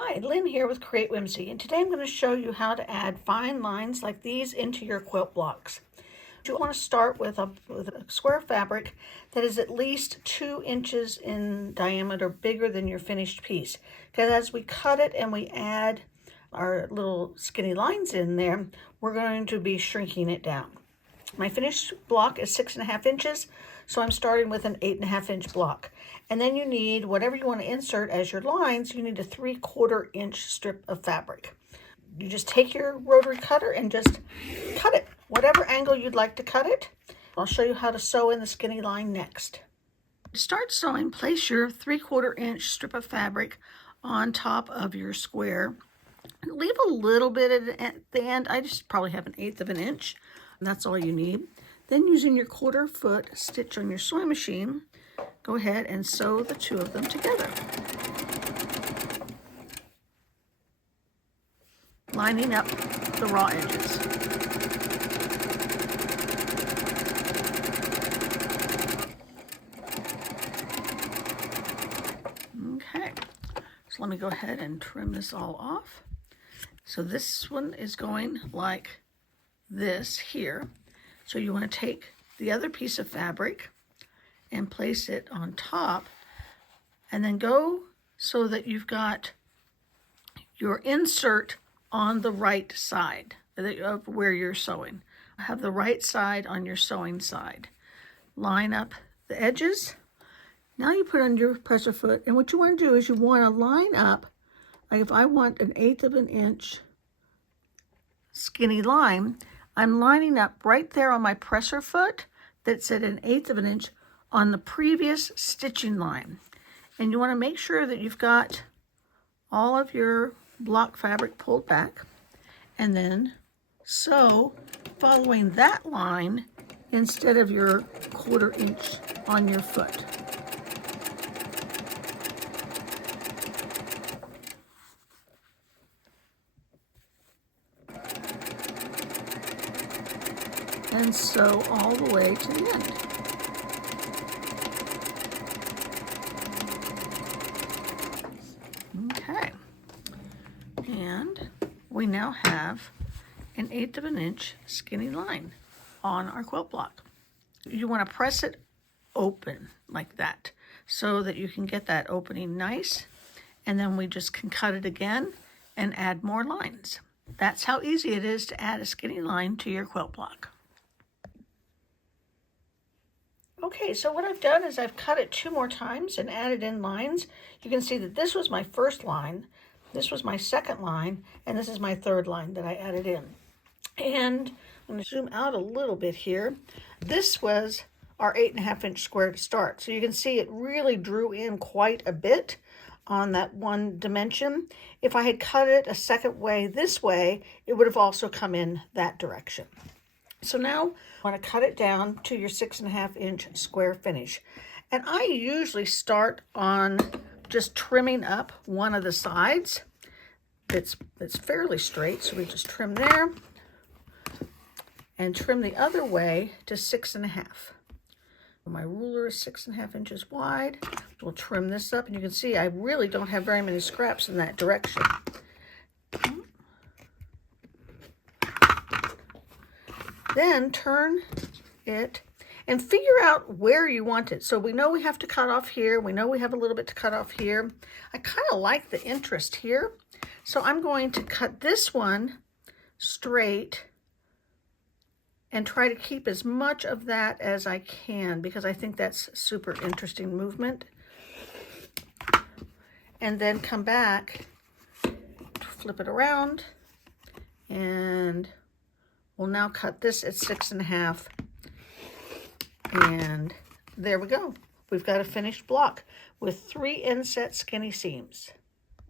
Hi, Lynn here with Create Whimsy, and today I'm going to show you how to add fine lines like these into your quilt blocks. You want to start with a square fabric that is at least 2 inches in diameter, bigger than your finished piece. Because as we cut it and we add our little skinny lines in there, we're going to be shrinking it down. My finished block is 6.5 inches, so I'm starting with an 8.5 inch block. And then you need, whatever you want to insert as your lines, you need a 3/4 inch strip of fabric. You just take your rotary cutter and just cut it, whatever angle you'd like to cut it. I'll show you how to sew in the skinny line next. To start sewing, place your 3/4 inch strip of fabric on top of your square. Leave a little bit at the end. I just probably have 1/8 of an inch. And that's all you need. Then using your 1/4 foot stitch on your sewing machine, go ahead and sew the two of them together, lining up the raw edges. Okay, so let me go ahead and trim this all off. So this one is going like this here. So you want to take the other piece of fabric and place it on top, and then go so that you've got your insert on the right side of where you're sewing. Have the right side on your sewing side. Line up the edges. Now you put on your presser foot, and what you want to do is you want to line up, like if I want 1/8 of an inch skinny line, I'm lining up right there on my presser foot that's at 1/8 of an inch on the previous stitching line. And you want to make sure that you've got all of your block fabric pulled back, and then sew following that line instead of your 1/4 inch on your foot. And sew all the way to the end. Okay, and we now have 1/8 of an inch skinny line on our quilt block. You want to press it open like that so that you can get that opening nice, and then we just can cut it again and add more lines. That's how easy it is to add a skinny line to your quilt block. Okay, so what I've done is I've cut it 2 more times and added in lines. You can see that this was my first line, this was my second line, and this is my third line that I added in. And I'm going to zoom out a little bit here. This was our 8.5 inch square to start. So you can see it really drew in quite a bit on that one dimension. If I had cut it a second way this way, it would have also come in that direction. So now I want to cut it down to your 6.5 inch square finish. And I usually start on just trimming up one of the sides. It's fairly straight, so we just trim there and trim the other way to 6.5. My ruler is 6.5 inches wide. We'll trim this up, and you can see I really don't have very many scraps in that direction. Then turn it and figure out where you want it. So we know we have to cut off here. We know we have a little bit to cut off here. I kind of like the interest here. So I'm going to cut this one straight and try to keep as much of that as I can, because I think that's super interesting movement. And then come back, flip it around, and we'll now cut this at 6.5, and there we go. We've got a finished block with 3 inset skinny seams.